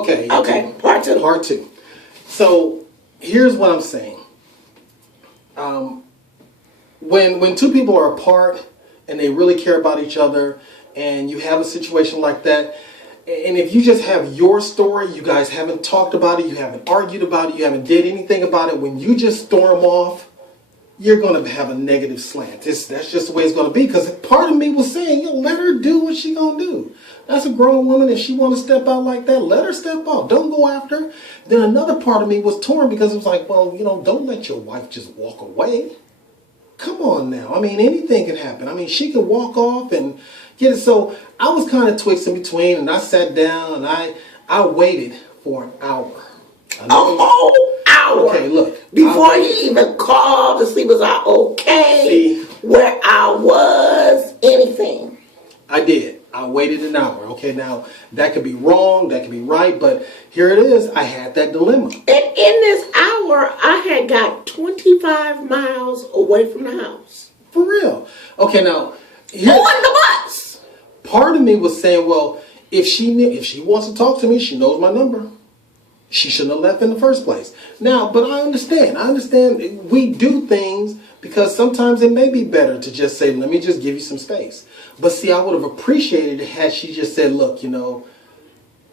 Okay. Okay, part two. Part two. So here's what I'm saying. When two people are apart and they really care about each other, and you have a situation like that, and if you just have your story, you guys haven't talked about it, you haven't argued about it, you haven't did anything about it, when you just storm off, you're going to have a negative slant. That's just the way it's going to be. Because part of me was saying, let her do what she going to do. That's a grown woman. If she want to step out like that, let her step out. Don't go after her. Then another part of me was torn because it was like, well, don't let your wife just walk away. Come on now. I mean, anything can happen. I mean, she could walk off and get it. So I was kind of twixt in between, and I sat down and I waited for an hour. A whole hour. Okay, look. Before he even called to see was I okay, where I was, anything. I did. I waited an hour. Okay, now that could be wrong, that could be right, but here it is. I had that dilemma. And in this hour, I had got 25 miles away from the house. For real. Okay, now on the bus. Part of me was saying, well, if she wants to talk to me, she knows my number. She shouldn't have left in the first place. Now, but I understand. We do things because sometimes it may be better to just say, let me just give you some space. But see, I would have appreciated it had she just said, look,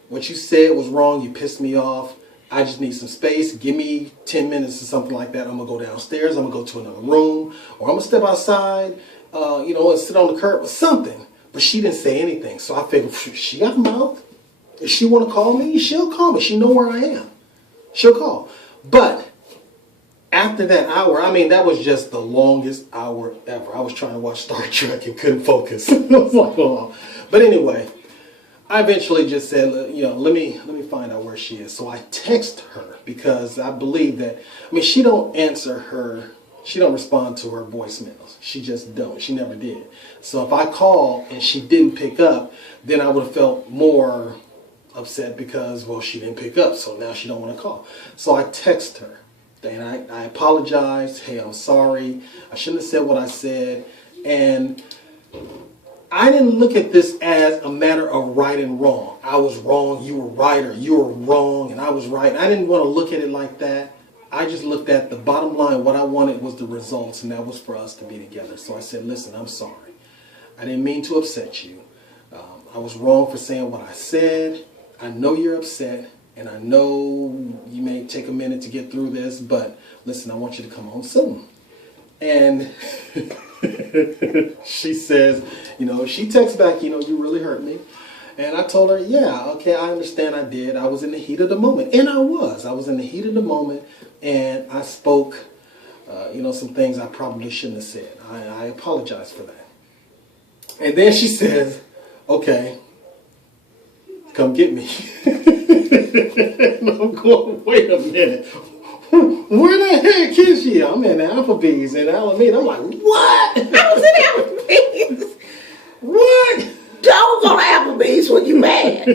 what you said was wrong. You pissed me off. I just need some space. Give me 10 minutes or something like that. I'm going to go downstairs. I'm going to go to another room. Or I'm going to step outside, and sit on the curb or something. But she didn't say anything. So I figured, she got a mouth. If she want to call me, she'll call me. She know where I am. She'll call. But after that hour, that was just the longest hour ever. I was trying to watch Star Trek and couldn't focus. I was like, oh. But anyway, I eventually just said, let me find out where she is. So I text her because I believe that, she don't respond to her voicemails. She just don't. She never did. So if I call and she didn't pick up, then I would have felt more upset because, well, she didn't pick up, so now she don't want to call. So I text her, and I apologized. Hey, I'm sorry. I shouldn't have said what I said. And I didn't look at this as a matter of right and wrong. I was wrong, you were right, or you were wrong, and I was right. I didn't want to look at it like that. I just looked at the bottom line. What I wanted was the results, and that was for us to be together. So I said, listen, I'm sorry. I didn't mean to upset you. I was wrong for saying what I said. I know you're upset, and I know you may take a minute to get through this, but listen, I want you to come home soon. And she says, she texts back, you really hurt me. And I told her, yeah, okay, I understand I did. I was in the heat of the moment. And I was in the heat of the moment, and I spoke, some things I probably shouldn't have said. I apologize for that. And then she says, okay, come get me. And I'm going, wait a minute. Where the heck is she? I'm in Applebee's in Alameda. I'm like, what? I was in Applebee's. What? Don't go to Applebee's when you mad.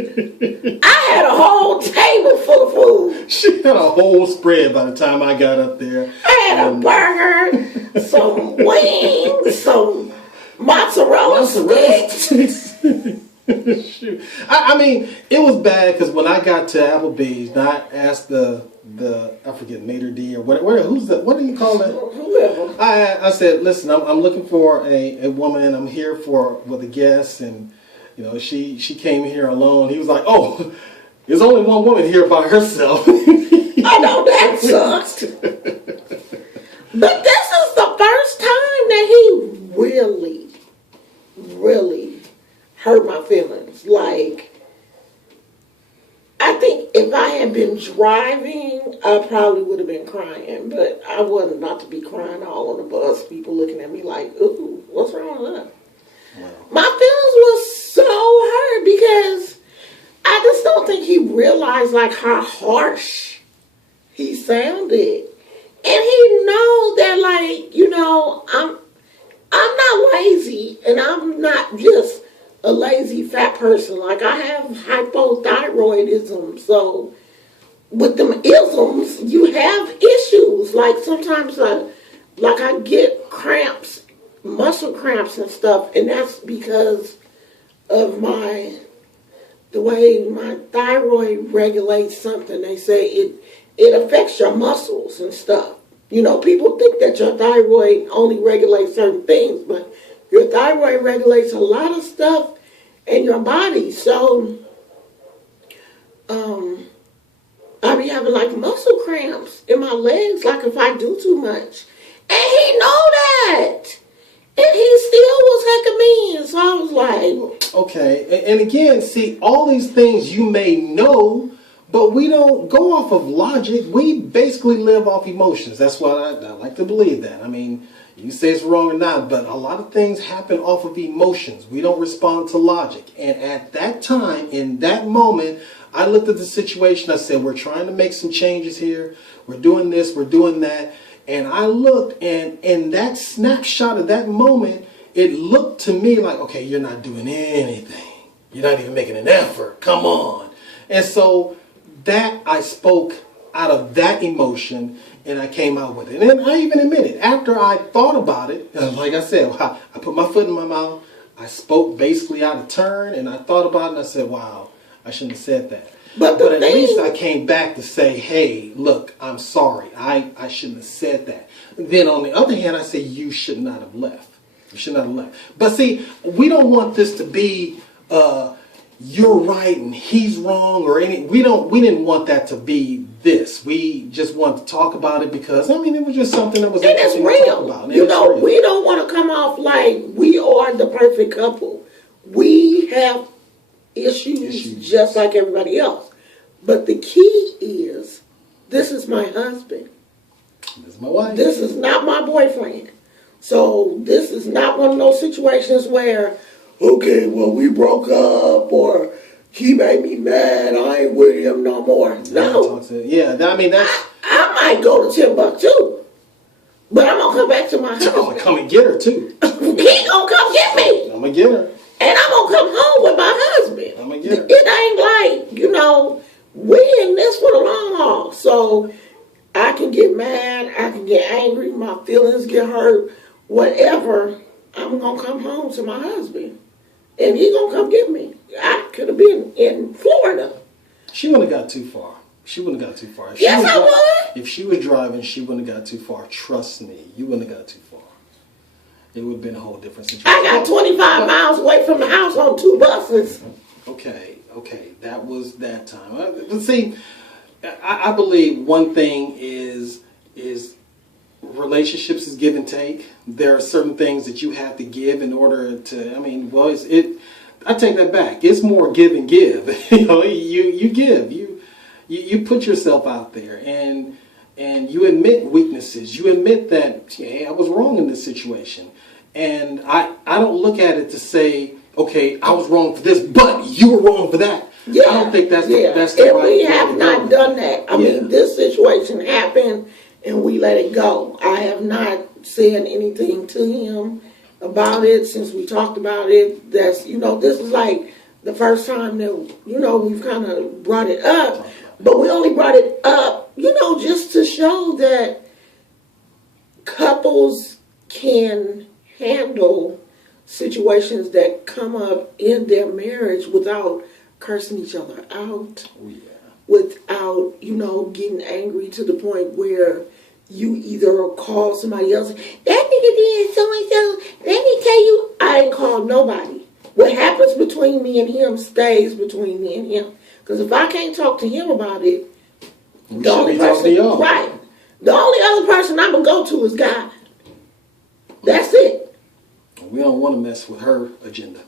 I had a whole table full of food. She had a whole spread by the time I got up there. I had a burger, some wings, some mozzarella sticks. Shoot. It was bad because when I got to Applebee's, and I asked the I forget, maitre d' or whatever, what do you call that? Whoever. I said, listen, I'm looking for a woman. I'm here with a guest, and she came here alone. He was like, oh, there's only one woman here by herself. I know that sucks. But this is the first time that he really, really hurt my feelings. Like, I think if I had been driving, I probably would have been crying. But I wasn't about to be crying all on the bus. People looking at me like, ooh, what's wrong with that? Wow. My feelings was so hurt because I just don't think he realized like how harsh he sounded. And he know that I'm not lazy, and I'm not just a lazy fat person. Like, I have hypothyroidism, so with them isms, you have issues. Like, sometimes I get cramps, muscle cramps and stuff, and that's because of my the way my thyroid regulates something. They say it affects your muscles and stuff. You know, people think that your thyroid only regulates certain things, but your thyroid regulates a lot of stuff in your body. So, I be having like muscle cramps in my legs, like if I do too much. And he know that. And he still was hecking me in. So I was like, okay. And again, see, all these things you may know, but we don't go off of logic. We basically live off emotions. That's why I like to believe that. I mean, you say it's wrong or not, but a lot of things happen off of emotions. We don't respond to logic. And at that time, in that moment, I looked at the situation. I said, we're trying to make some changes here. We're doing this. We're doing that. And I looked, and in that snapshot of that moment, it looked to me like, okay, you're not doing anything. You're not even making an effort. Come on. And so that I spoke out of that emotion, and I came out with it. And I even admit it. After I thought about it, like I said, I put my foot in my mouth. I spoke basically out of turn, and I thought about it, and I said, wow, I shouldn't have said that. But at least I came back to say, hey, look, I'm sorry. I shouldn't have said that. Then on the other hand, I say, you should not have left. You should not have left. But see, we don't want this to be you're right and he's wrong or any. We didn't want that to be this. We just want to talk about it because, I mean, it was just something that was interesting to talk about. You know, we don't want to come off like we are the perfect couple. We have issues just like everybody else. But the key is, this is my husband. This is my wife. This is not my boyfriend. So this is not one of those situations where, okay, well, we broke up or he made me mad. I ain't with him no more. No. Yeah, I mean, that's... I might go to Timbuktu, but I'm going to come back to my husband. I'm going to come and get her, too. He going to come get me. I'm going to get her. And I'm going to come home with my husband. I'm going to get her. It ain't like, you know, we in this for the long haul. So I can get mad. I can get angry. My feelings get hurt. Whatever. I'm going to come home to my husband. And he going to come get me. I could have been in Florida. She wouldn't have got too far. She wouldn't have got too far. Yes, I would. If she was driving, she wouldn't have got too far. Trust me. You wouldn't have got too far. It would have been a whole different situation. I got 25 miles away from the house on 2 buses. Okay. That was that time. But see, I believe one thing is relationships is give and take. There are certain things that you have to give in order to, I mean, well, I take that back. It's more give and give. You know, you give. You put yourself out there and you admit weaknesses. You admit that, hey, I was wrong in this situation. And I don't look at it to say, okay, I was wrong for this, but you were wrong for that. Yeah, I don't think that's the and right we have not done that. I mean, this situation happened and we let it go. I have not said anything to him about it since we talked about it. That's, you know, this is like the first time that, you know, we've kind of brought it up. But we only brought it up, you know, just to show that couples can handle situations that come up in their marriage without cursing each other out, without, you know, getting angry to the point where you either call somebody else, that nigga did so-and-so, let me tell you, I ain't called nobody. What happens between me and him stays between me and him. Because if I can't talk to him about it, the only person, right, the only other person I'm going to go to is God. That's it. We don't want to mess with her agenda.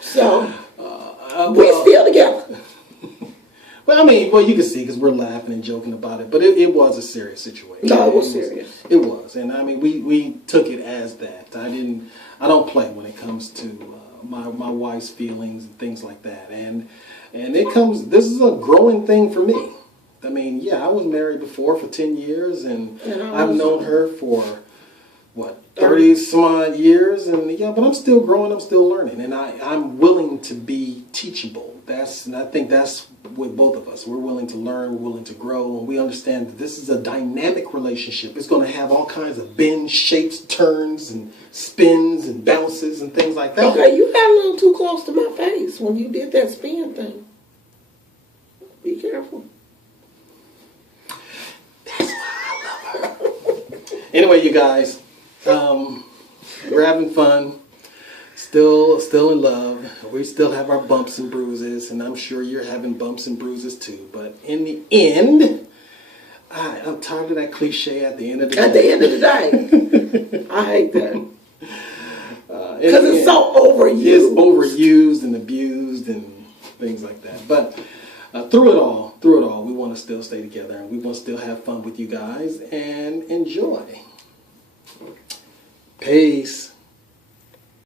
So, we're still together. Well, I mean, you can see because we're laughing and joking about it, but it was a serious situation. No, it was serious. It was, and I mean, we took it as that. I don't play when it comes to my wife's feelings and things like that, and this is a growing thing for me. I mean, yeah, I was married before for 10 years, and I've known her for 30 some odd years, and but I'm still growing, I'm still learning, and I'm willing to be teachable. And I think that's with both of us. We're willing to learn, we're willing to grow, and we understand that this is a dynamic relationship. It's going to have all kinds of bends, shapes, turns, and spins, and bounces, and things like that. Okay, you got a little too close to my face when you did that spin thing. Be careful. That's why I love her. Anyway, you guys, we're having fun. Still in love. We still have our bumps and bruises, and I'm sure you're having bumps and bruises too. But in the end, I'm tired of that cliche at the end of the day. At the end of the day. I hate that. Because it's so overused. It's overused and abused and things like that. But through it all, we want to still stay together, and we want to still have fun with you guys and enjoy. Peace.